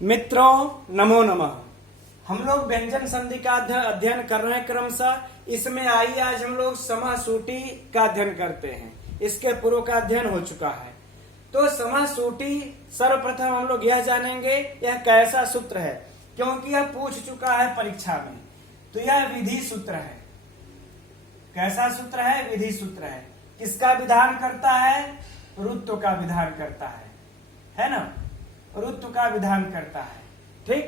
मित्रों नमो नमः। हम लोग व्यंजन संधि का अध्ययन कर रहे हैं क्रमशः। इसमें आइए आज हम लोग समासूटी का अध्ययन करते हैं। इसके पूर्व का अध्ययन हो चुका है। तो समासूटी सर्वप्रथम हम लोग यह जानेंगे यह कैसा सूत्र है, क्योंकि यह पूछ चुका है परीक्षा में। तो यह विधि सूत्र है। कैसा सूत्र है? विधि सूत्र है। किसका विधान करता है? ऋत्व का विधान करता है ना? ऋत्व का विधान करता है। ठीक,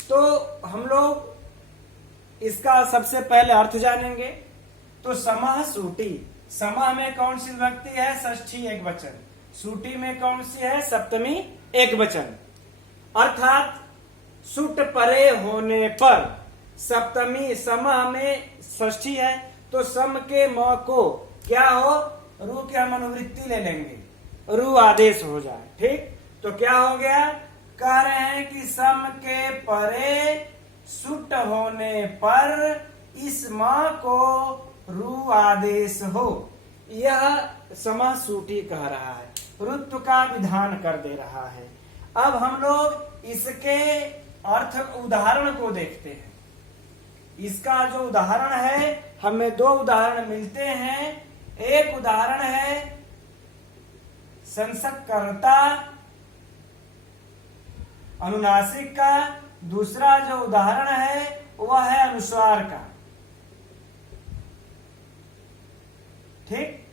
तो हम लोग इसका सबसे पहले अर्थ जानेंगे। तो समाह सूटी, समाह में कौन सी विभक्ति है? षष्ठी एक वचन। सूटी में कौन सी है? सप्तमी एक वचन। अर्थात सुट परे होने पर सप्तमी, समाह में षष्ठी है तो सम के म को क्या हो? रू की हम अनुवृत्ति ले लेंगे, रू आदेश हो जाए। ठीक, तो क्या हो गया? कह रहे हैं कि सम के परे सुट होने पर इस मां को रू आदेश हो। यह समासूटी कह रहा है, ऋत्व का विधान कर दे रहा है। अब हम लोग इसके अर्थ उदाहरण को देखते हैं। इसका जो उदाहरण है, हमें दो उदाहरण मिलते हैं। एक उदाहरण है संसर्गकर्ता अनुनासिक का, दूसरा जो उदाहरण है वह है अनुस्वार का। ठीक,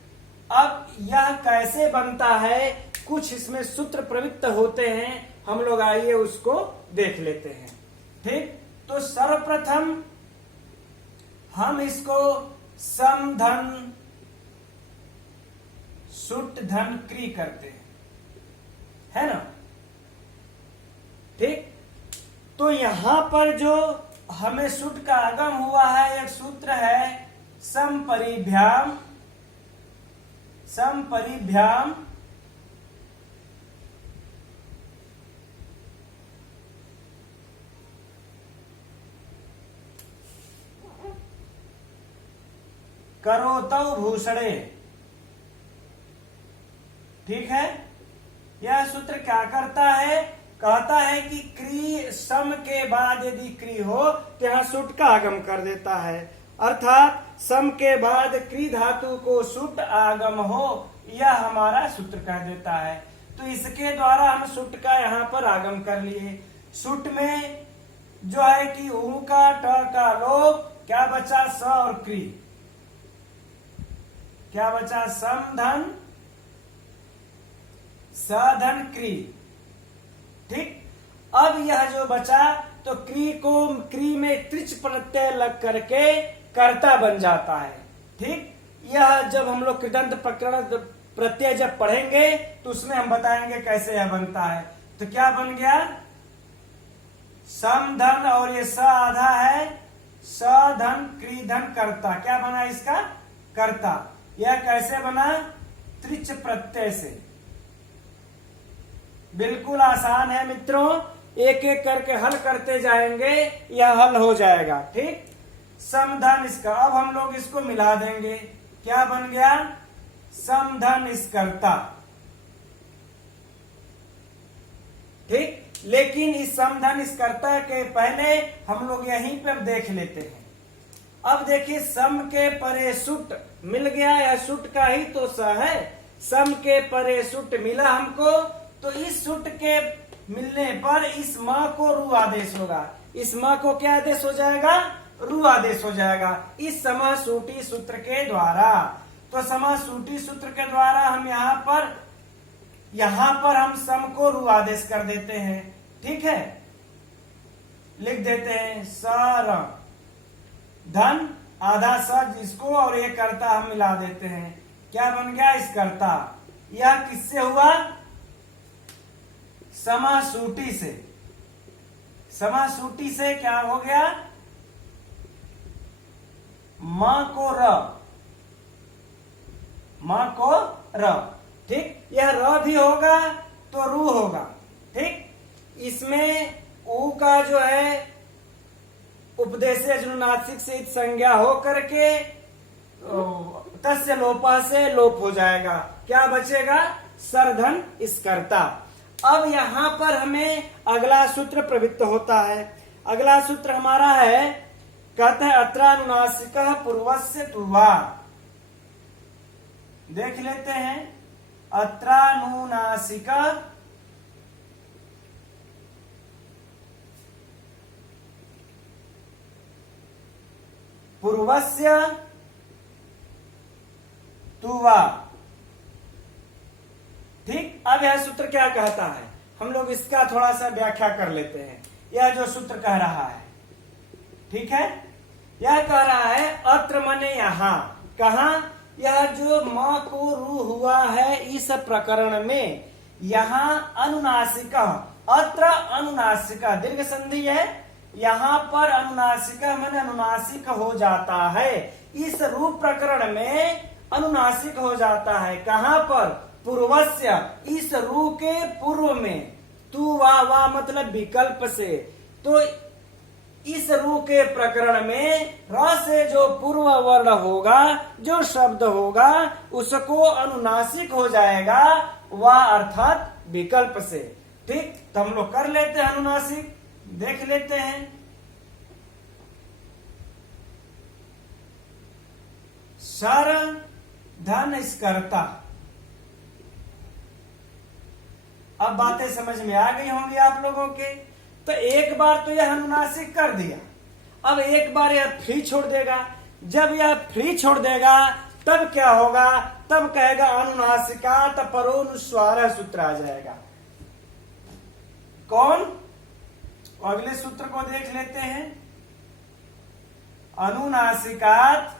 अब यह कैसे बनता है? कुछ इसमें सूत्र प्रवृत्त होते हैं, हम लोग आइए उसको देख लेते हैं। ठीक, तो सर्वप्रथम हम इसको सम धन सुट धन क्री करते हैं, है ना? ठीक, तो यहां पर जो हमें सुट का आगम हुआ है, एक सूत्र है समपरिभ्याम, समपरिभ्याम करोतौ भूषणे। ठीक है, यह सूत्र क्या करता है? कहता है कि क्री सम के बाद यदि क्री हो तो यहाँ सुट का आगम कर देता है। अर्थात सम के बाद क्री धातु को सुट आगम हो, यह हमारा सूत्र कह देता है। तो इसके द्वारा हम सुट का यहाँ पर आगम कर लिए। सुट में जो है कि ऊ का ट का लोप, क्या बचा? स और क्री, क्या बचा? सम धन स धन क्री। ठीक, अब यह जो बचा तो क्री को क्री में त्रिच प्रत्यय लग करके कर्ता बन जाता है। ठीक, यह जब हम लोग कृदंत प्रकरण प्रत्यय जब पढ़ेंगे तो उसमें हम बताएंगे कैसे यह बनता है। तो क्या बन गया? सम धन और ये स आधा है, स धन क्री धन कर्ता। क्या बना इसका? कर्ता। यह कैसे बना? त्रिच प्रत्यय से। बिल्कुल आसान है मित्रों, एक एक करके हल करते जाएंगे, यह हल हो जाएगा। ठीक, समधन इसका। अब हम लोग इसको मिला देंगे, क्या बन गया? समधन इसकर्ता। ठीक, लेकिन इस समधन इसकर्ता के पहले हम लोग यहीं पर देख लेते हैं। अब देखिए, सम के परे सुट मिल गया, यह सुट का ही तो स है। सम के परे सुट मिला हमको, तो इस सुट के मिलने पर इस मां को रू आदेश होगा। इस मां को क्या आदेश हो जाएगा? रू आदेश हो जाएगा इस समासूटी सूत्र के द्वारा। तो समासूटी सूत्र के द्वारा हम यहां पर हम सम को रू आदेश कर देते हैं। ठीक है, लिख देते हैं सर धन आधा स जिसको और ये कर्ता हम मिला देते हैं। क्या बन गया? इस कर्ता। यह किससे हुआ? समासूटी से। समासूटी से क्या हो गया? मां को र, मां को र। ठीक, यह र भी होगा तो रू होगा। ठीक, इसमें ऊ का जो है उपदेशज अनुनासिक से संज्ञा हो करके तस्य लोपा से लोप हो जाएगा। क्या बचेगा? सरधन इसकर्ता। अब यहाँ पर हमें अगला सूत्र प्रवृत्त होता है। अगला सूत्र हमारा है, कहते हैं अत्रानुनासिकः पूर्वस्य तु वा। देख लेते हैं, अत्रानुनासिकः पूर्वस्य तु वा। ठीक, अब यह सूत्र क्या कहता है, हम लोग इसका थोड़ा सा व्याख्या कर लेते हैं। यह जो सूत्र कह रहा है, ठीक है, यह कह रहा है अत्र मने यहाँ, कहा, यह जो म को रू हुआ है इस प्रकरण में, यहाँ अनुनासिक, अत्र अनुनासिक दीर्घ संधि है, यहाँ पर अनुनासिक मन अनुनासिक हो जाता है। इस रूप प्रकरण में अनुनासिक हो जाता है। कहाँ पर? पूर्वस्य, इस रू के पूर्व में, तू वा मतलब विकल्प से। तो इस रू के प्रकरण में र से जो पूर्व वर्ण होगा, जो शब्द होगा, उसको अनुनासिक हो जाएगा वा अर्थात विकल्प से। ठीक, तो हम लोग कर लेते हैं अनुनासिक, देख लेते हैं। सर धन स्कर्ता। अब बातें समझ में आ गई होंगी आप लोगों के। तो एक बार तो यह अनुनासिक कर दिया, अब एक बार यह फ्री छोड़ देगा। जब यह फ्री छोड़ देगा तब क्या होगा? तब कहेगा अनुनासिकात परोनुस्वार सूत्र आ जाएगा। कौन? अगले सूत्र को देख लेते हैं। अनुनासिकात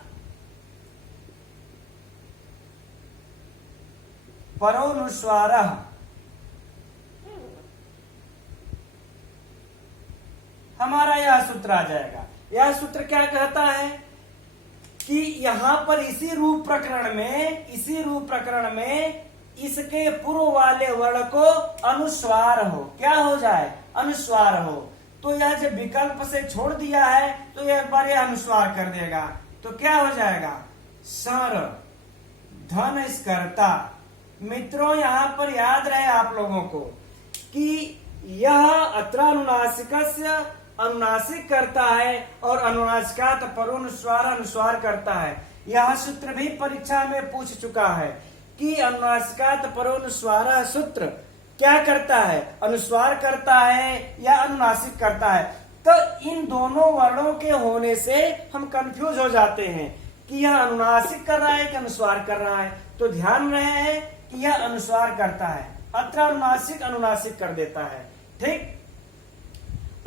परोनुस्वार, हमारा यह सूत्र आ जाएगा। यह सूत्र क्या कहता है कि यहां पर इसी रूप प्रकरण में इसके पूर्व वाले वर्ण को अनुस्वार हो, क्या हो जाए? अनुस्वार हो। तो यह जब विकल्प से छोड़ दिया है तो एक बार यह अनुस्वार कर देगा, तो क्या हो जाएगा? सर धन स्कर्ता। मित्रों, यहाँ पर याद रहे आप लोगों को कि यह अत्रानुनासिकस्य अनुनासिक करता है और अनुनासिकात परोनुस्वार अनुस्वार करता है। यह सूत्र भी परीक्षा में पूछ चुका है कि अनुनासिकात परोनुस्वार सूत्र क्या करता है? अनुस्वार करता है या अनुनासिक करता है। तो इन दोनों वर्णों के होने से हम कंफ्यूज हो जाते हैं कि यह अनुनासिक कर रहा है कि अनुस्वार कर रहा है। तो ध्यान रहे कि यह अनुस्वार करता है, अत्र अनुनासिक अनुनासिक कर देता है। ठीक,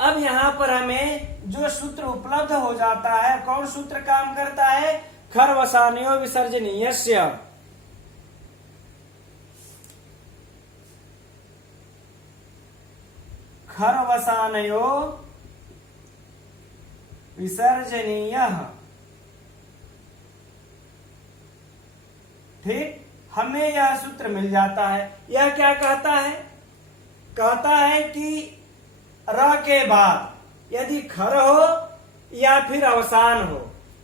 अब यहाँ पर हमें जो सूत्र उपलब्ध हो जाता है, कौन सूत्र काम करता है? खरवसानयो विसर्जनीयस्य। खरवसानयो विसर्जनीयः। ठीक, हमें यह सूत्र मिल जाता है। यह क्या कहता है? कहता है कि र के बाद यदि खर हो या फिर अवसान हो,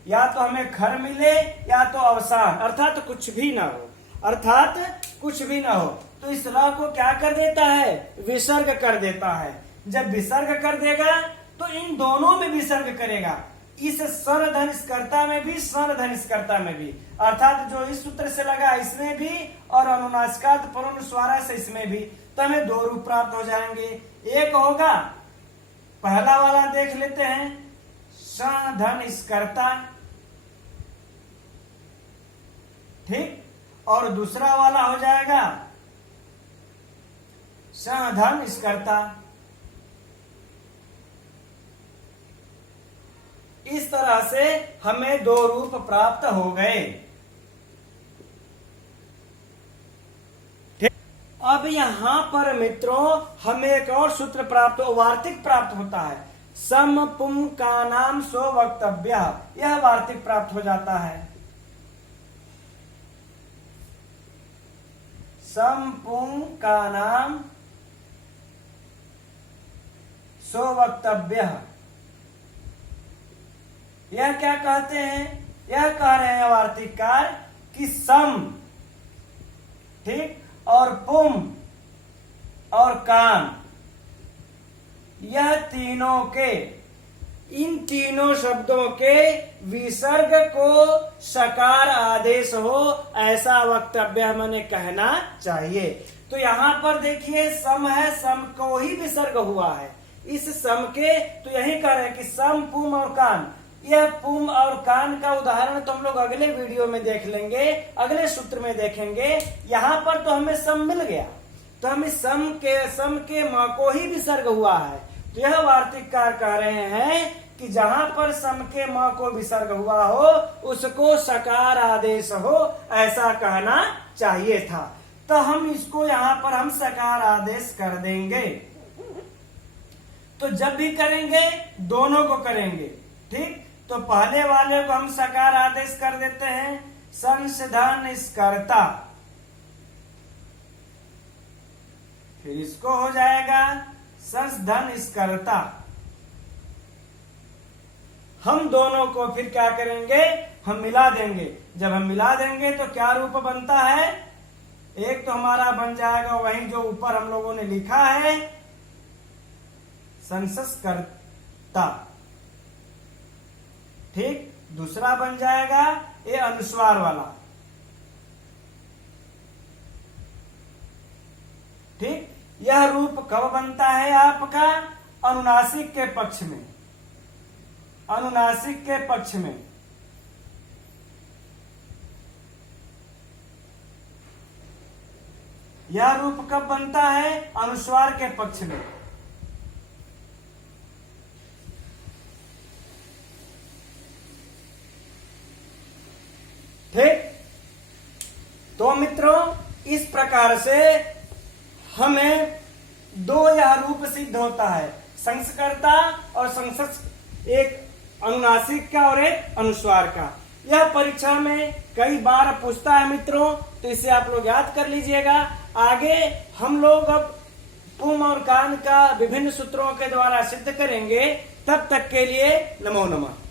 या तो हमें खर मिले या तो अवसान, अर्थात तो कुछ भी ना हो, अर्थात कुछ भी ना हो, तो इस र को क्या कर देता है? विसर्ग कर देता है। जब विसर्ग कर देगा तो इन दोनों में विसर्ग करेगा, इस स्वर धनिष्कर्ता में भी, स्वर धनिष्कर्ता में भी, अर्थात जो इस सूत्र से लगा इसमें भी और अनुनासिकात परोनुस्वार से इसमें भी। तो हमें दो रूप प्राप्त हो जाएंगे। एक होगा, पहला वाला देख लेते हैं, धनिष्कर्ता। ठीक, और दूसरा वाला हो जाएगा धनिष्कर्ता। इस तरह से हमें दो रूप प्राप्त हो गए। अब यहाँ पर मित्रों हमें एक और सूत्र प्राप्त, वार्तिक प्राप्त होता है। सम पुम का नाम स्व वक्तव्य, यह वार्तिक प्राप्त हो जाता है। सम पुम का नाम स्व वक्तव्य। यह क्या कहते हैं? यह कह रहे हैं वार्तिककार कि सम, ठीक, और पुम, और कान, यह तीनों के, इन तीनों शब्दों के विसर्ग को सकार आदेश हो ऐसा वक्तव्य हमें कहना चाहिए। तो यहाँ पर देखिए सम है, सम को ही विसर्ग हुआ है। इस सम के तो यही कह रहे हैं कि सम, पुम और कान। यह पुम और कान का उदाहरण तो हम लोग अगले वीडियो में देख लेंगे, अगले सूत्र में देखेंगे। यहाँ पर तो हमें सम मिल गया, तो हमें सम के म को ही विसर्ग हुआ है। तो यह वार्तिककार कह रहे हैं कि जहां पर सम के म को विसर्ग हुआ हो उसको सकार आदेश हो ऐसा कहना चाहिए था। तो हम इसको यहाँ पर हम सकार आदेश कर देंगे। तो जब भी करेंगे दोनों को करेंगे, ठीक। तो पहले वाले को हम सकार आदेश कर देते हैं, संशोधन स्कर्ता। फिर इसको हो जाएगा संशोधन स्कर्ता। हम दोनों को फिर क्या करेंगे, हम मिला देंगे। जब हम मिला देंगे तो क्या रूप बनता है, एक तो हमारा बन जाएगा वही जो ऊपर हम लोगों ने लिखा है, संस्कर्ता, ठीक। दूसरा बन जाएगा ये अनुस्वार वाला, ठीक। यह रूप कब बनता है आपका, अनुनासिक के पक्ष में, अनुनासिक के पक्ष में। यह रूप कब बनता है, अनुस्वार के पक्ष में। ठीक। तो मित्रों इस प्रकार से हमें दो यह रूप सिद्ध होता है, संस्कर्ता और एक अनुनासिक का और एक अनुस्वार का। यह परीक्षा में कई बार पूछता है मित्रों, तो इसे आप लोग याद कर लीजिएगा। आगे हम लोग अब पुम और कान का विभिन्न सूत्रों के द्वारा सिद्ध करेंगे। तब तक के लिए नमो नमः।